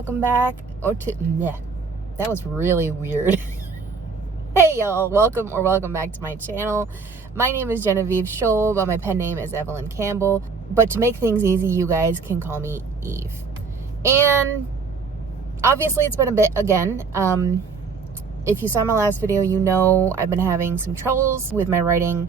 welcome back. That was really weird. Hey y'all, welcome back to my channel. My name is Genevieve Scholl, but my pen name is Evelyn Campbell. But to make things easy, you guys can call me Eve. And obviously it's been a bit again. If you saw my last video, you know I've been having some troubles with my writing,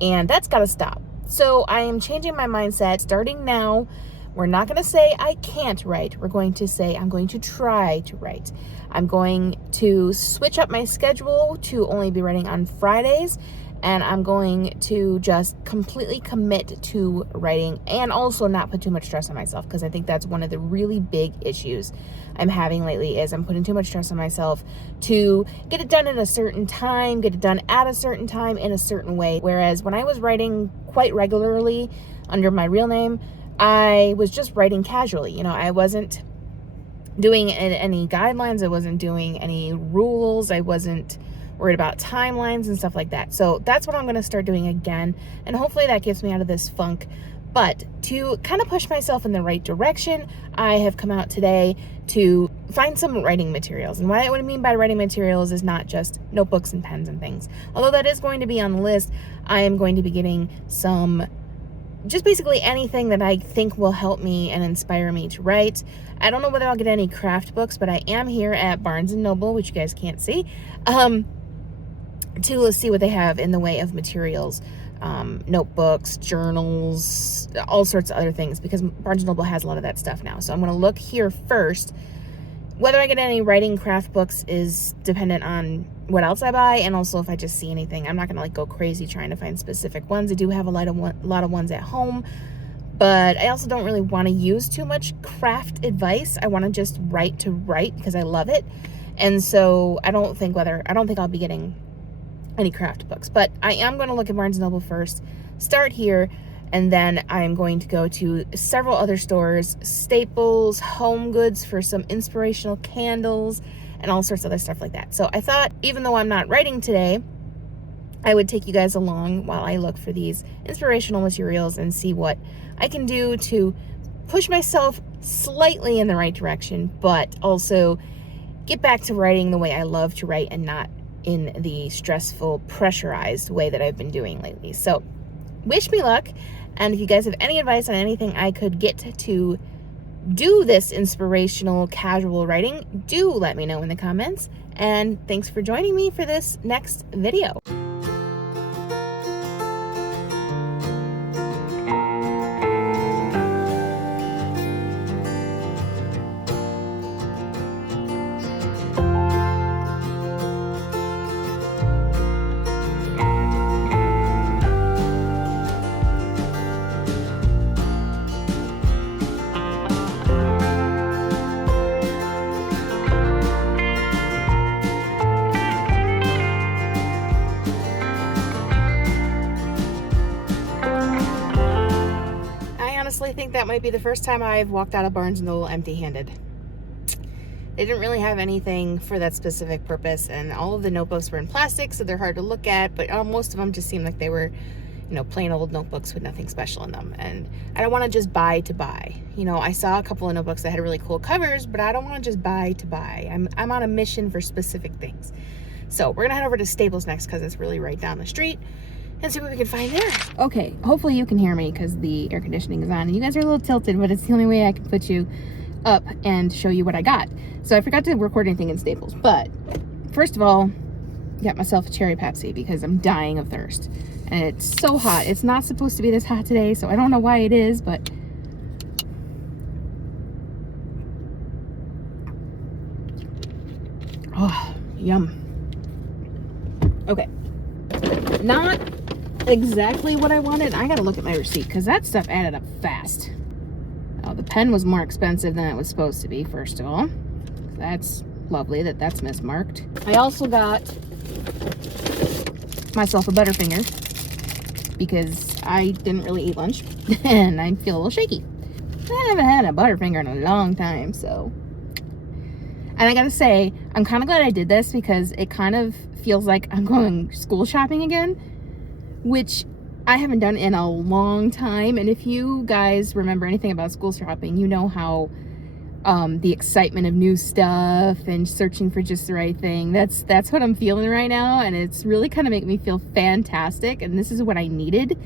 and that's got to stop. So I am changing my mindset starting now. We're not going to say I can't write. We're going to say I'm going to try to write. I'm going to switch up my schedule to only be writing on Fridays, and I'm going to just completely commit to writing and also not put too much stress on myself, because I think that's one of the really big issues I'm having lately is I'm putting too much stress on myself to get it done in a certain time, get it done at a certain time in a certain way. Whereas when I was writing quite regularly under my real name, I was just writing casually. You know, I wasn't doing any guidelines. I wasn't doing any rules. I wasn't worried about timelines and stuff like that. So that's what I'm going to start doing again. And hopefully that gets me out of this funk. But to kind of push myself in the right direction, I have come out today to find some writing materials. And what I mean by writing materials is not just notebooks and pens and things. Although that is going to be on the list, I am going to be getting some, just basically anything that I think will help me and inspire me to write. I don't know whether I'll get any craft books, but I am here at Barnes & Noble, which you guys can't see, to see what they have in the way of materials. Notebooks, journals, all sorts of other things, because Barnes & Noble has a lot of that stuff now. So I'm going to look here first. Whether I get any writing craft books is dependent on what else I buy, and also if I just see anything. I'm not going to go crazy trying to find specific ones. I do have a lot of ones at home, but I also don't really want to use too much craft advice. I want to just write to write because I love it. And so I don't think I'll be getting any craft books, but I am going to look at Barnes & Noble first, start here, and then I'm going to go to several other stores, Staples, Home Goods for some inspirational candles, and all sorts of other stuff like that. So I thought, even though I'm not writing today, I would take you guys along while I look for these inspirational materials and see what I can do to push myself slightly in the right direction, but also get back to writing the way I love to write and not in the stressful, pressurized way that I've been doing lately. So wish me luck, and if you guys have any advice on anything I could get to do this inspirational casual writing, do let me know in the comments. And thanks for joining me for this next video. I think that might be the first time I've walked out of Barnes & Noble empty-handed. They didn't really have anything for that specific purpose, and all of the notebooks were in plastic, so they're hard to look at, but most of them just seemed like they were, plain old notebooks with nothing special in them. And I don't want to just buy to buy. I saw a couple of notebooks that had really cool covers, but I don't want to just buy to buy. I'm on a mission for specific things. So we're gonna head over to Staples next, because it's really right down the street, and see what we can find there. Okay, hopefully you can hear me because the air conditioning is on. And you guys are a little tilted, but it's the only way I can put you up and show you what I got. So I forgot to record anything in Staples, but first of all, got myself a cherry Pepsi because I'm dying of thirst. And it's so hot. It's not supposed to be this hot today, so I don't know why it is, but oh, yum. Okay, not exactly what I wanted. I gotta look at my receipt because that stuff added up fast. Oh, the pen was more expensive than it was supposed to be, first of all. That's lovely that's mismarked. I also got myself a Butterfinger because I didn't really eat lunch and I feel a little shaky. I haven't had a Butterfinger in a long time, so. And I gotta say, I'm kind of glad I did this because it kind of feels like I'm going school shopping again, which I haven't done in a long time. And if you guys remember anything about school shopping, you know how the excitement of new stuff and searching for just the right thing. That's what I'm feeling right now, and it's really kind of making me feel fantastic, and this is what I needed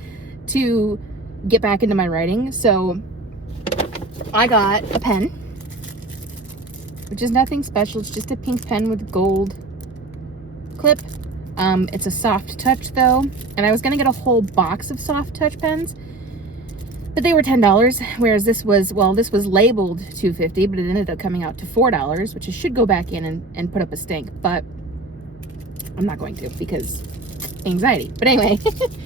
to get back into my writing. So I got a pen, which is nothing special. It's just a pink pen with gold clip. It's a soft touch though, and I was gonna get a whole box of soft touch pens, but they were $10, whereas this was labeled $2.50, but it ended up coming out to $4, which I should go back in and put up a stink, but I'm not going to because anxiety. But anyway,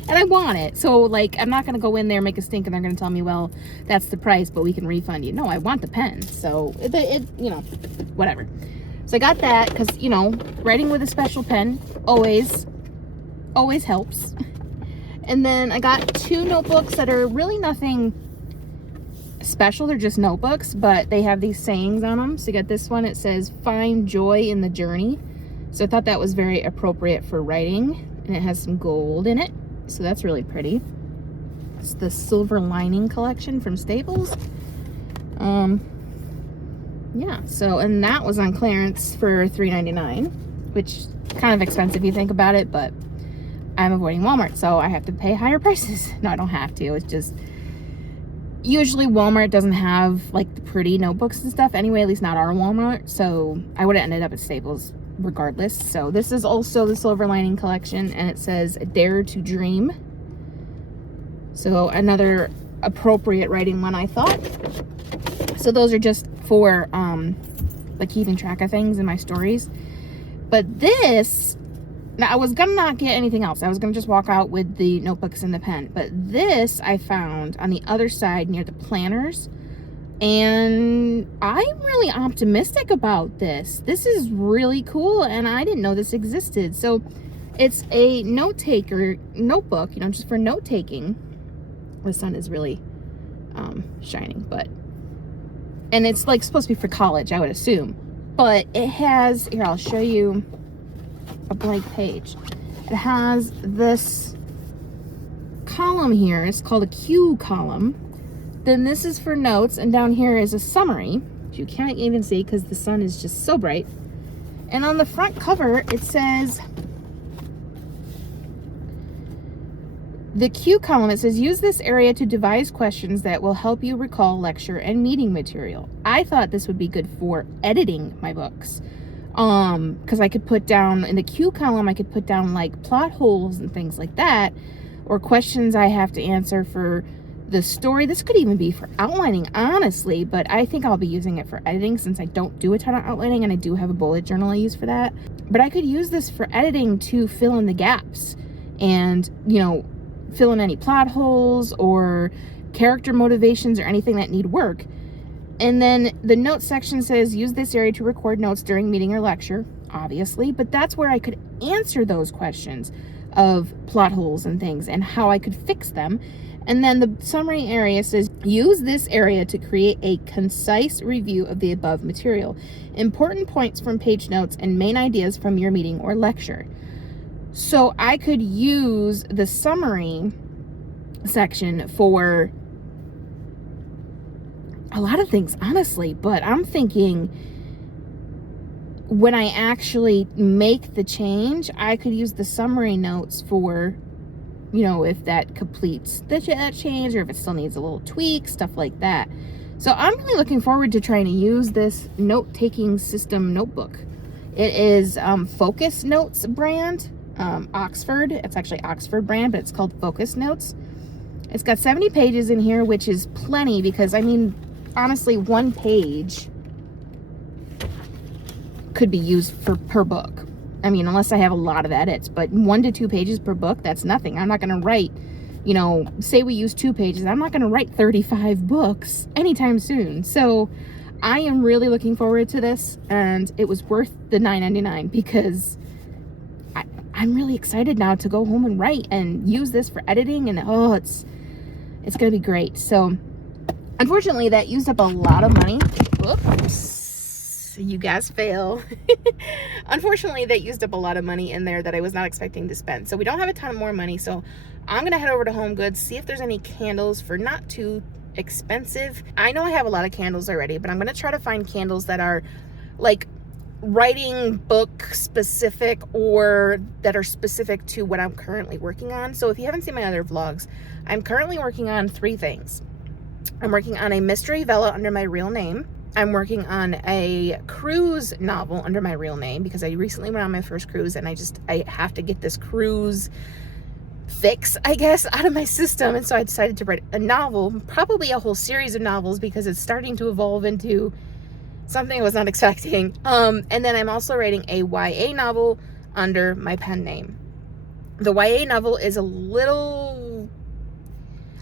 and I want it. So like, I'm not going to go in there, make a stink, and they're going to tell me, well, that's the price, but we can refund you. No, I want the pen. So it you know, whatever. So I got that because, you know, writing with a special pen always helps. And then I got 2 notebooks that are really nothing special. They're just notebooks, but they have these sayings on them. So you got this one. It says, "Find joy in the journey." So I thought that was very appropriate for writing. And it has some gold in it. So that's really pretty. It's the Silver Lining collection from Staples. Yeah, so, and that was on clearance for $3.99, which kind of expensive if you think about it, but I'm avoiding Walmart, so I have to pay higher prices. No, I don't have to. It's just, usually Walmart doesn't have like the pretty notebooks and stuff anyway, at least not our Walmart, so I would have ended up at Staples regardless. So this is also the Silver Lining collection, and it says "Dare to Dream." So another appropriate writing one, I thought. So those are just for like keeping track of things in my stories. But this, now I was gonna not get anything else. I was gonna just walk out with the notebooks and the pen. But this I found on the other side near the planners. And I'm really optimistic about this. This is really cool, and I didn't know this existed. So it's a note-taker notebook, you know, just for note-taking. The sun is really shining, but, and it's like supposed to be for college, I would assume. But it has, here, I'll show you a blank page. It has this column here. It's called a Q column. Then this is for notes, and down here is a summary, which you can't even see because the sun is just so bright. And on the front cover, it says, the Q column, it says, "Use this area to devise questions that will help you recall lecture and meeting material." I thought this would be good for editing my books. Because I could put down, in the Q column, I could put down like plot holes and things like that, or questions I have to answer for the story. This could even be for outlining, honestly, but I think I'll be using it for editing since I don't do a ton of outlining, and I do have a bullet journal I use for that. But I could use this for editing to fill in the gaps and, you know, fill in any plot holes or character motivations or anything that need work. And then the notes section says, "Use this area to record notes during meeting or lecture," obviously, but that's where I could answer those questions of plot holes and things and how I could fix them. And then the summary area says, "Use this area to create a concise review of the above material. Important points from page notes and main ideas from your meeting or lecture." So I could use the summary section for a lot of things, honestly, but I'm thinking when I actually make the change, I could use the summary notes for, you know, if that completes that change or if it still needs a little tweak, stuff like that. So I'm really looking forward to trying to use this note-taking system notebook. It is Focus Notes brand, Oxford. It's actually Oxford brand, but it's called Focus Notes. It's got 70 pages in here, which is plenty because, I mean, honestly, one page could be used per book. I mean, unless I have a lot of edits, but 1 to 2 pages per book, that's nothing. I'm not going to write, you know, say we use 2 pages. I'm not going to write 35 books anytime soon. So I am really looking forward to this, and it was worth the $9.99 because I'm really excited now to go home and write and use this for editing, and oh, it's going to be great. So unfortunately, that used up a lot of money. Whoops, you guys fail. Unfortunately, that used up a lot of money in there that I was not expecting to spend. So we don't have a ton more money. So I'm going to head over to Home Goods, see if there's any candles for not too expensive. I know I have a lot of candles already, but I'm going to try to find candles that are like writing book specific or that are specific to what I'm currently working on. So if you haven't seen my other vlogs, I'm currently working on 3 things. I'm working on a mystery Vella under my real name. I'm working on a cruise novel under my real name because I recently went on my first cruise and I have to get this cruise fix, I guess, out of my system. And so I decided to write a novel, probably a whole series of novels, because it's starting to evolve into something I was not expecting. And then I'm also writing a YA novel under my pen name. The YA novel is a little...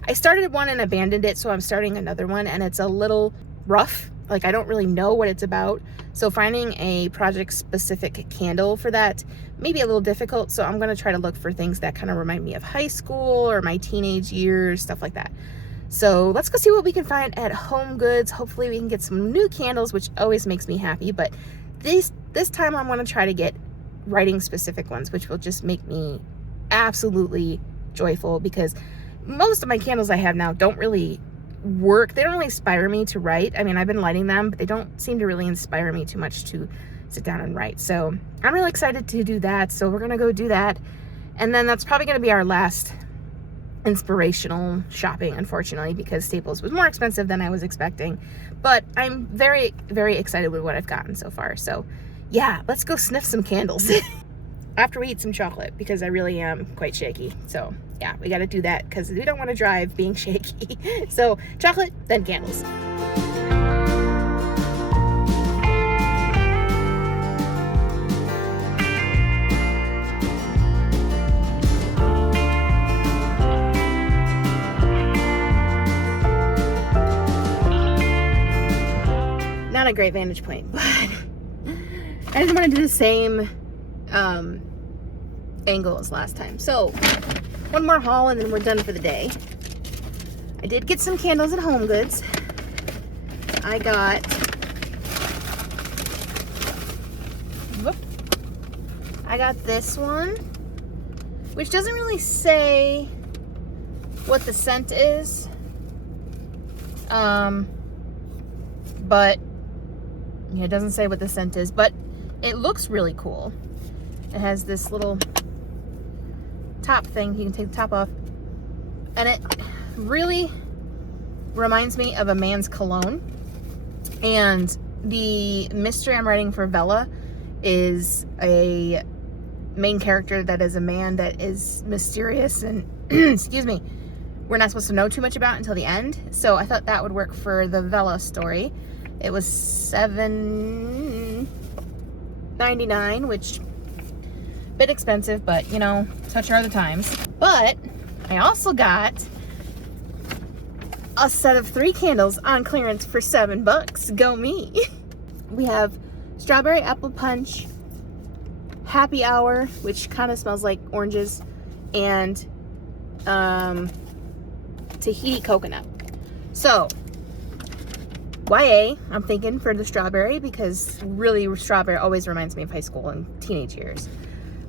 I started one and abandoned it, so I'm starting another one, and it's a little rough. Like, I don't really know what it's about. So finding a project-specific candle for that may be a little difficult, so I'm going to try to look for things that kind of remind me of high school or my teenage years, stuff like that. So let's go see what we can find at Home Goods. Hopefully we can get some new candles, which always makes me happy, but this time I'm going to try to get writing-specific ones, which will just make me absolutely joyful, because most of my candles I have now don't really work. They don't really inspire me to write. I mean, I've been lighting them, but they don't seem to really inspire me too much to sit down and write. So I'm really excited to do that. So we're gonna go do that, and then that's probably gonna be our last inspirational shopping, unfortunately, because Staples was more expensive than I was expecting. But I'm very, very excited with what I've gotten so far. So yeah, let's go sniff some candles after we eat some chocolate, because I really am quite shaky. So yeah, we got to do that because we don't want to drive being shaky. So chocolate, then candles. Not a great vantage point, but I didn't want to do the same angle as last time. So one more haul and then we're done for the day. I did get some candles at Home Goods. I got this one, which doesn't really say what the scent is, but yeah, it doesn't say what the scent is, but it looks really cool. It has this little top thing. You can take the top off, and it really reminds me of a man's cologne. And the mystery I'm writing for Vella is a main character that is a man that is mysterious and excuse me, we're not supposed to know too much about until the end. So I thought that would work for the Vella story. It was $7.99, which bit expensive, but you know, such are the times. But I also got a set of 3 candles on clearance for $7. Go me. We have strawberry apple punch, happy hour, which kind of smells like oranges, and Tahiti coconut. So YA, I'm thinking for the strawberry, because really strawberry always reminds me of high school and teenage years.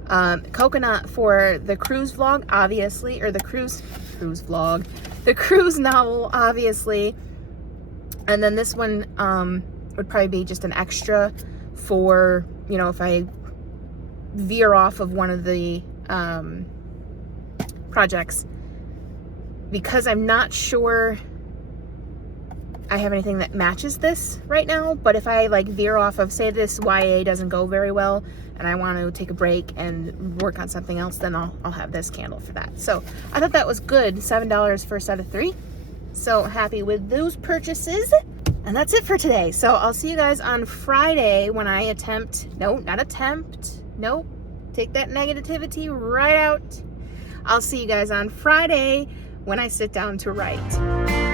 Coconut for the cruise vlog, obviously, or the cruise vlog, the cruise novel, obviously. And then this one would probably be just an extra for, you know, if I veer off of one of the projects, because I'm not sure I have anything that matches this right now. But if I like veer off of, say this YA doesn't go very well and I want to take a break and work on something else, then I'll have this candle for that. So I thought that was good. $7 for a set of 3. So happy with those purchases. And that's it for today. So I'll see you guys on Friday when I take that negativity right out. I'll see you guys on Friday when I sit down to write.